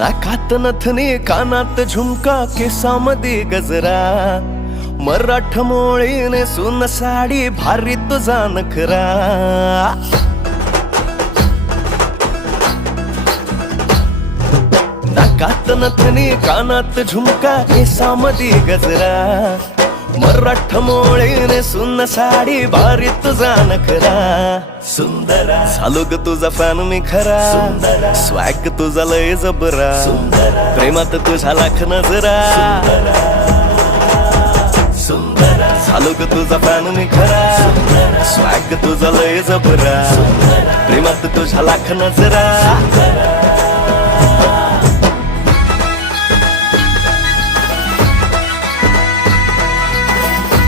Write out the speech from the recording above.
नाकात नथनी कानात झुमका केसामध्ये गजरा मराठ मोळीने सुन साडी भारी तुझा नखरा नाकात नथनी कानात झुमका केसामध्ये गजरा मराठ मोळीने सुन साडी भारी तुझा नखरा सुंदरा झालो ग तुझा फॅन मी खरा स्वॅग तुझा लय जबरा प्रेमात तुझा लाख नजरा झालो ग तुझा फॅन मी खरा स्वॅग तुझा लय जबरा प्रेमात तुझा लाख नजरा